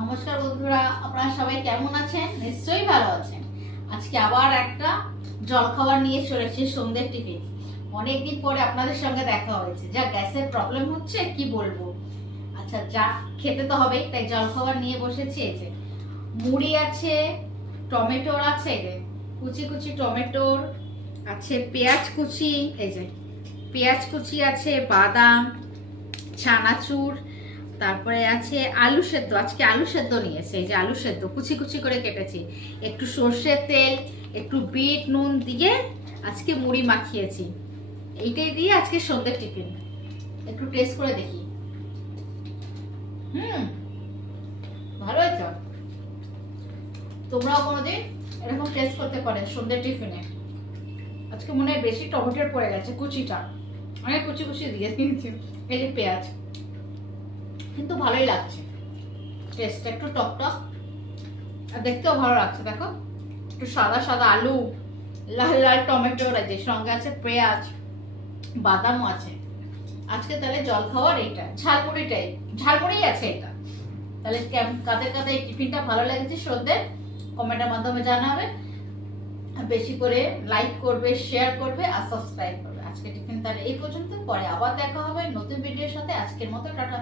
নমস্কার বন্ধুরা, আপনারা সবাই কেমন আছেন? নিশ্চয়ই ভালো আছেন। আজকে আবার একটা জলখাবার নিয়ে চলেছি, সন্ধ্যের টিফিন। অনেকদিন পরে আপনাদের সঙ্গে দেখা হয়েছে। যা গ্যাসের প্রবলেম হচ্ছে কি বলবো। আচ্ছা, যা খেতে তো হবেই, তাই জলখাবার নিয়ে বসেছি। এই যে মুড়ি আছে, টমেটোর আছে, কুচি কুচি টমেটোর আছে, পেঁয়াজ কুচি, এই যে পেঁয়াজ কুচি আছে, বাদাম, চানাচুর, তারপরে আছে আলু সেদ্ধ। আজকে আলু সেদ্ধ নিয়েছে, এই যে আলু সেদ্ধ কুচি কুচি করে কেটেছি, একটু সর্ষের তেল, একটু বিট নুন দিয়ে আজকে মুড়ি মাখিয়েছি। এইটাই দিয়ে আজকে সন্ধ্যের টিফিন। একটু টেস্ট করে দেখি। ভালো হয়েছে। তোমরাও কোনোদিন এরকম টেস্ট করতে পারে সন্ধ্যের টিফিনে। আজকে মনে হয় বেশি টমেটোর পড়ে গেছে, কুচিটা অনেক কুচি কুচি দিয়ে দিয়েছি। এই যে পেঁয়াজ, কিন্তু ভালোই লাগছে। টেস্টটা একটু টক টক আর দেখতেও ভালো লাগছে। দেখো, একটু সাদা সাদা আলু, লাল লাল টমেটো, যে সঙ্গে আছে পেঁয়াজ, বাদামও আছে। আজকে তাহলে জল খাওয়ার এইটা ঝালমুড়ি আছে এটা। তাহলে কাদের কাদের এই টিফিনটা ভালো লেগেছে সন্ধ্যে কমেন্টের মাধ্যমে জানাবে। বেশি করে লাইক করবে, শেয়ার করবে আর সাবস্ক্রাইব করবে। আজকে টিফিন তাহলে এই পর্যন্ত, পরে আবার দেখা হবে নতুন ভিডিওর সাথে। আজকের মতো টাটা।